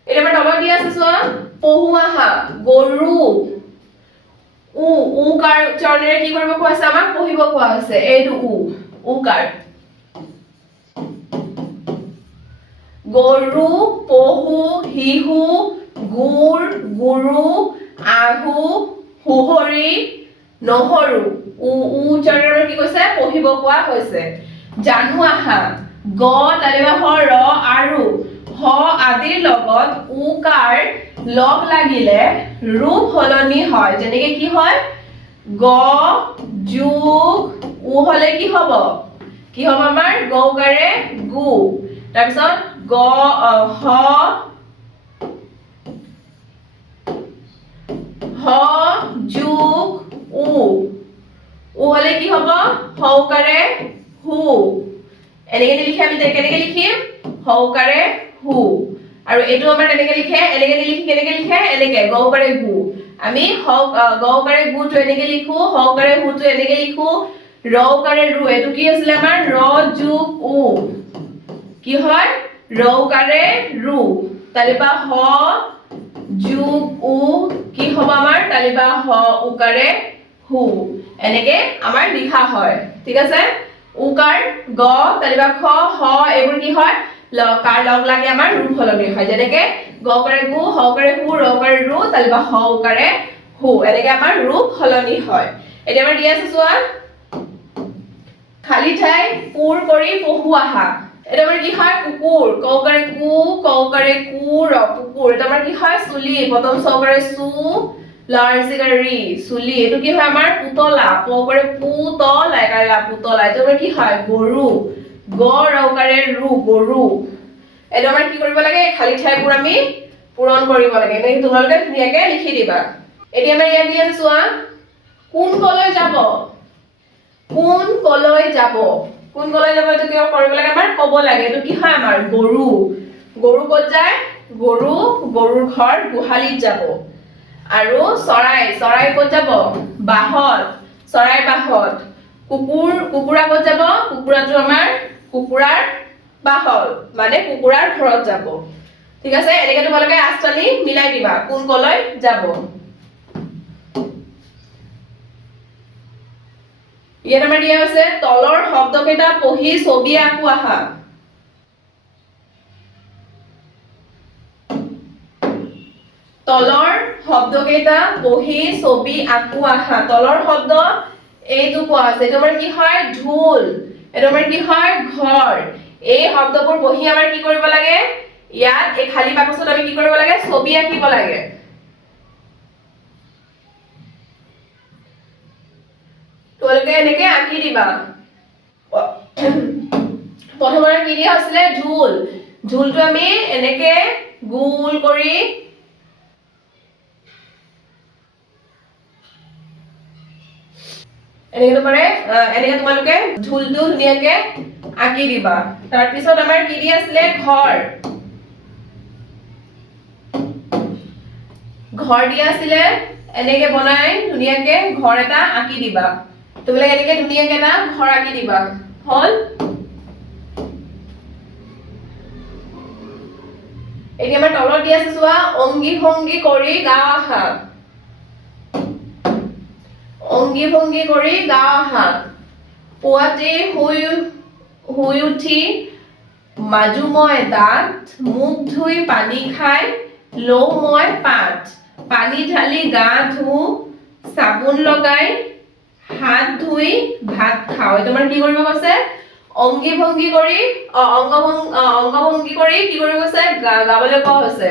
এটা আমাৰ তলত দি আছে চোৱা পহুআহা গৰু কাৰ উচ্চাৰণেৰে কি কৰিব কোৱা হৈছে আমাক পঢ়িব কোৱা হৈছে এইটো কাৰ গৰু পহু হিহু গুৰ গুৰু আহু হুহৰি নহৰু উচ্চাৰণেৰে কি কৈছে পঢ়িব কোৱা হৈছে জানো আহা গ তালিবা হ ৰ আৰু হ আদিৰ লগত উকাৰ লগ লাগিলে ৰূপ সলনি হয় যেনেকৈ কি হয় গ যোগ উ হলে কি হ'ব আমাৰ গৌকাৰে গু তাৰপিছত গ হ যোগ উ হলে কি হ'ব হৌকাৰে হু এনেকে লিখি আমি কেনেকে লিখিম হৌকাৰে হু আৰু এইটো আমাৰ তেনেকে লিখে এনেকে লিখি কেনেকে লিখে এনেকে গৌকাৰে গু আমি গৌকাৰে গুটো এনেকে লিখো হৌকাৰে হুটো এনেকে লিখো ৰৌকাৰে ৰু এইটো কি আছিল আমাৰ ৰ যোগ উ কি হয় ৰৌকাৰে ৰু তালিবা হ যোগ উ কি হ'ব আমাৰ তালিবা হ উকাৰে হু এনেকে আমাৰ লিখা হয় ঠিক আছে উকাৰ গ তালিবা খ হ এইবোৰ কি হয় কাৰ লগ লাগে আমাৰ ৰূপ সলনি হয় যেনেকে গ কৰে গু হ কৰে হু ৰ কৰে ৰু তালিবা হ উকাৰে হু এনেকে আমাৰ ৰূপ সলনি হয় এতিয়া আমাৰ দিয়া আছে চোৱা খালি ঠাই পুৰ কৰি পহু আহা এটা আমাৰ কি হয় কুকুৰ কৌকাৰে কু কৌকাৰে কু ৰ কুকুৰ এটা আমাৰ কি হয় চুলি প্ৰথম চৌকাৰে চু লাৰ্জিকাৰে ৰি চুলি এইটো কি হয় আমাৰ পুতলা পৌকাৰে পু ত লাইকাৰে লা পুতলা এইটো আমাৰ কি হয় গৰু গ ৰৌকাৰে ৰু গৰু এইটো আমাৰ কি কৰিব লাগে খালি ঠাইবোৰ আমি পূৰণ কৰিব লাগে এনেকৈ তোমালোকে ধুনীয়াকৈ লিখি দিবা এতিয়া আমাৰ ইয়াত দিয়া চোৱা কোন কলৈ যাব এইটো কিয় কৰিব লাগে আমাৰ ক'ব লাগে এইটো কি হয় আমাৰ গৰু ক'ত যায় গৰুৰ ঘৰ গোহালিত যাব আৰু চৰাই ক'ত যাব বাহত চৰাই বাহত কুকুৰা ক'ত যাব কুকুৰাটো আমাৰ কুকুৰাৰ বাহত মানে কুকুৰাৰ ঘৰত যাব ঠিক আছে এনেকৈ তোমালোকে আচনি মিলাই দিবা কোন কলৈ যাব ইয়াত আমাৰ দিয়া হৈছে তলৰ শব্দকেইটা পঢ়ি ছবি আকো আহা তলৰ শব্দকেইটা পঢ়ি ছবি আকো আহা তলৰ শব্দ এইটো কোৱা আছে এইটো আমাৰ কি হয় ঢোল এইটো আমাৰ কি হয় ঘৰ এই শব্দবোৰ পঢ়ি আমাৰ কি কৰিব লাগে ইয়াত এই খালি বাকচত আমি কি কৰিব লাগে ছবি আঁকিব লাগে তোমালোকে এনেকে আঁকি দিবা প্ৰথমতে কি দিয়া হৈছিলে ঢোলটো আমি এনেকে গোল কৰি এনেকে তোমালোকে ঢোলটো ধুনীয়াকে আঁকি দিবা তাৰ পিছত আমাৰ কি দিয়া আছিলে ঘৰ দিয়া আছিলে এনেকে বনাই ধুনীয়াকে ঘৰ এটা আঁকি দিবা তোমালোকে এনেকে ধুনীয়াকে এটা ঘৰ আঁকি দিবা হল এতিয়া আমাৰ তলত দিয়া আছে চোৱা অংগী ভংগী কৰি গাওঁ আহা পুৱাতে শুই উঠি মাজু মই দাঁত মুখ ধুই পানী খাই লও মই পাত পানী ঢালি গা ধু চাবোন লগাই হাত ধুই ভাত খাও তোমাৰ কি কৰিব কৈছে অংগী ভংগী কৰি কি কৰিব কৈছে গাবলৈ কোৱা হৈছে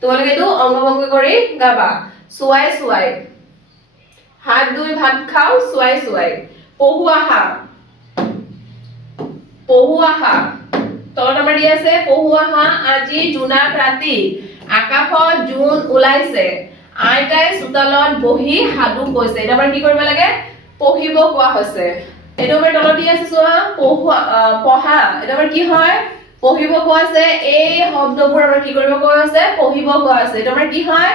তো তোমালোকে এইটো অংগভংগ কৰি গাবা চুৱাই চুৱাই হাত ধুই ভাত খাও চুৱাই চুৱাই পহুৱাহা পহুৱাহা তলত আমাৰ দি আছে পহুৱাহা আজি জোনাক ৰাতি আকাশত জোন ওলাইছে আইতাই চোতালত বহি সাধু কৈছে এটা আমাৰ কি কৰিব লাগে পঢ়িব কোৱা হৈছে এইটো আমাৰ তলত দি আছে চোৱা পঢ়া এটা আমাৰ কি হয় পঢ়িব কোৱা আছে এই শব্দবোৰ আমাৰ কি কৰিব কোৱা আছে পঢ়িব কোৱা আছে এইটো আমাৰ কি হয়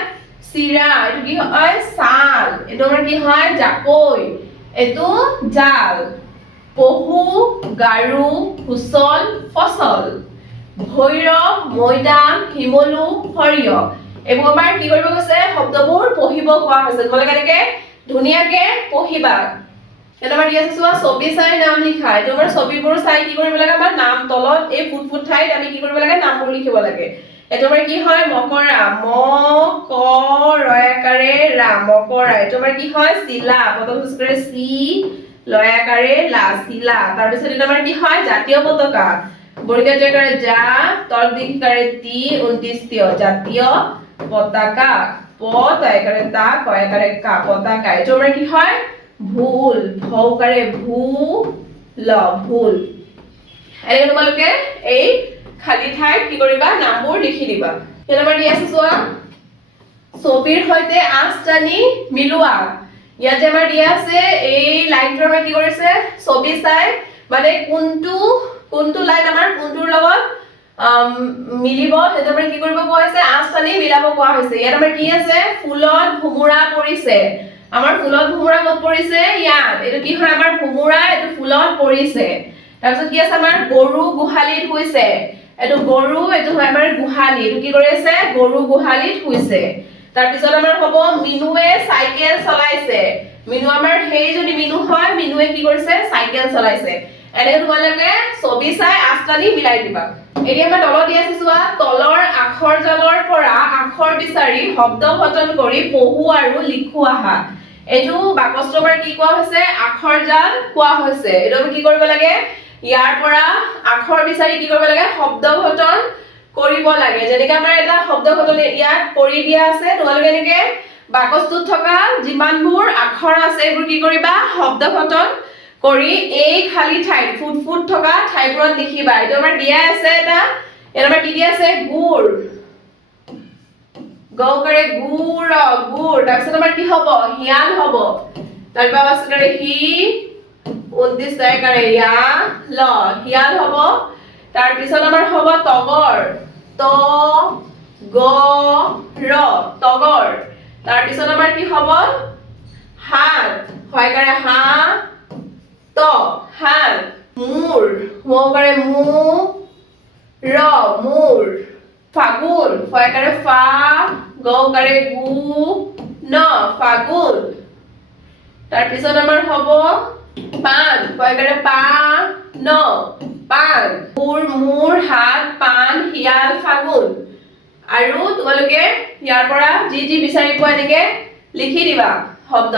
চিৰা এইটো কি হয় চাল এইটো আমাৰ কি হয় জাকৈ এইটো জাল পহু গাৰু হুচল ফচল ভৈৰৱ মৈদাম শিমলু সৰিয়হ এইবোৰ আমাৰ কি কৰিব কৈছে শব্দবোৰ পঢ়িব কোৱা হৈছে তোমালোকে এনেকে ধুনীয়াকে পঢ়িবা এটা আমাৰ দি আছে চোৱা ছবি চাই নাম লিখা এইটো আমাৰ ছবিবোৰ চাই কি কৰিব লাগে আমাৰ নাম তলত এই ফুট ঠাইত আমি কি কৰিব লাগে নামবোৰ লিখিব লাগে এইটো আমাৰ কি হয় মকৰা ম ক ৰয়াকাৰে ৰা মকৰা এইটো আমাৰ কি হয় চিলা প্ৰথম কৰে চি লয়াকাৰে লা চিলা তাৰ পিছত এইটো আমাৰ কি হয় জাতীয় পতাকা বৰ্গীয়কাৰে যা তৰ্দীকাৰে তি 29 জাতীয় পতাকা প তয়কাৰে তা কয়াকাৰে কা পতাকা এইটো আমাৰ কি হয় ভুল ভৌকাৰে ভু ল ভুল এনেকৈ তোমালোকে এই খালি ঠাইত কি কৰিবা নামবোৰ লিখি দিবা কি নম্বৰ দি আছে চোৱা ছবিৰ সৈতে আঁচ টানি মিলোৱা ইয়াতে আমাৰ দিয়া আছে এই লাইনটো আমাৰ কি কৰিছে ছবি চাই মানে কোনটো লাইন আমাৰ কোনটোৰ লগত মিলিব সেইটো আমাৰ কি কৰিব কোৱা হৈছে আঁচ টানি মিলাব কোৱা হৈছে ইয়াত আমাৰ কি আছে ফুলত ভুমুৰা পৰিছে আমাৰ ফুলত ভুমুৰা ক'ত পৰিছে ইয়াত এইটো কি হয় আমাৰ ভুমুৰা এইটো ফুলত পৰিছে তাৰপিছত কি আছে আমাৰ গৰু গোহালিত হৈছে এইটো গৰু এইটো হয় আমাৰ গোহালি এইটো কি কৰি আছে গৰু গোহালিত হৈছে তাৰপিছত আমাৰ হ'ব মিনুৱে চাইকেল চলাইছে মিনু আমাৰ সেই যদি মিনু হয় মিনুৱে কি কৰিছে চাইকেল চলাইছে এনেকৈ তোমালোকে ছবি চাই আস্তানি মিলাই দিবা এতিয়া আমাৰ তলত দি আছে চোৱা তলৰ আখৰ জালৰ পৰা আখৰ বিচাৰি শব্দ গঠন কৰি পঢ়ু আৰু লিখু আহা এইটো বাকচটো আমাৰ কি কোৱা হৈছে আখৰ জাল কোৱা হৈছে এইটো আমি কি কৰিব লাগে ইয়াৰ পৰা আখৰ বিচাৰি কি কৰিব লাগে শব্দ গঠন কৰিব লাগে যেনেকৈ আমাৰ এটা শব্দ গঠন ইয়াত কৰি দিয়া আছে তোমালোকে এনেকে বাকচটোত থকা যিমানবোৰ আখৰ আছে এইবোৰ কি কৰিবা শব্দ গঠন কৰি এই খালি ঠাইত ফুট থকা ঠাইবোৰত লিখিবা এইটো আমাৰ দিয়া আছে এটা ইয়াত আমাৰ কি দিয়া আছে গুৰ গৌকাৰে গুৰ তাৰপিছত আমাৰ কি হ'ব হিয়াল হ'ব তাৰপৰা আছে হি 29 তাৰিখৰে ইয়া ল হিয়াল হ'ব তাৰপিছত আমাৰ হ'ব তগৰ ত গ ৰ তগৰ তাৰপিছত আমাৰ কি হ'ব হাত হয়কাৰে হা ত হাত মূৰ মৌকাৰে মু ৰ মূৰ ফাগুন ফয়কাৰে ফা গৌকাৰে গু ন ফাগুন তাৰপিছত আমাৰ হ'ব পান ফয়কাৰে পা ন পান মূৰ হাত পান হিয়াল ফাগুন আৰু তোমালোকে ইয়াৰ পৰা যি বিচাৰি পোৱা এনেকে লিখি দিবা শব্দ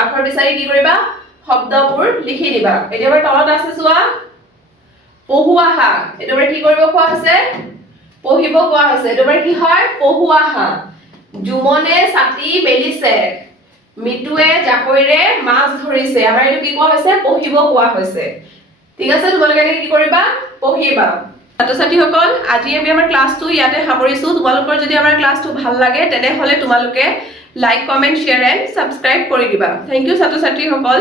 আখৰ বিচাৰি কি কৰিবা শব্দবোৰ লিখি দিবা এতিয়া আমাৰ তলত আছে চোৱা পহুৱাহা এইটো আমাৰ কি কৰিব কোৱা হৈছে পঢ়িব কোৱা হৈছে এইটো আমাৰ কি হয় পহুৱাহা জুমনে ছাতি মেলিছে মিতুৱে জাকৈৰে মাছ ধৰিছে আমাৰ এইটো কি কোৱা হৈছে পঢ়িব কোৱা হৈছে ঠিক আছে তোমালোকে কি কৰিবা পঢ়িবা ছাত্ৰ-ছাত্ৰীসকল আজি আমি আমাৰ ক্লাছটো ইয়াতে সামৰিছো তোমালোকৰ যদি আমাৰ ক্লাছটো ভাল লাগে তেনেহলে তোমালোকে like comment share and subscribe কৰি দিবা থ্যাংক ইউ ছাত্ৰ-ছাত্ৰীসকল